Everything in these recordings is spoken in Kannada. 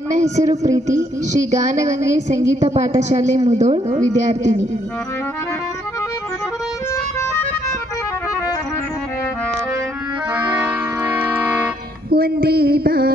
ನನ್ನ ಹೆಸರು ಪ್ರೀತಿ. ಶ್ರೀ ಗಾನಗಂಗೆ ಸಂಗೀತ ಪಾಠಶಾಲೆ ಮುದೋಳ್ ವಿದ್ಯಾರ್ಥಿನಿ. ಒಂದೇ ಬಾ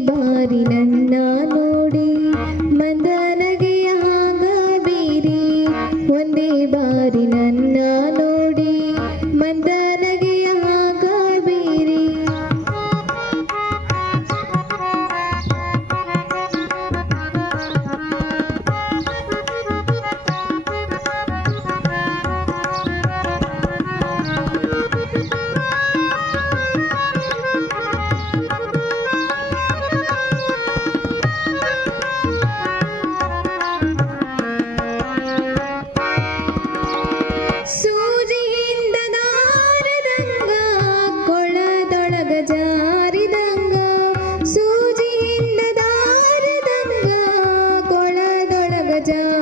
ಬಾರಿ ನನ್ನ down.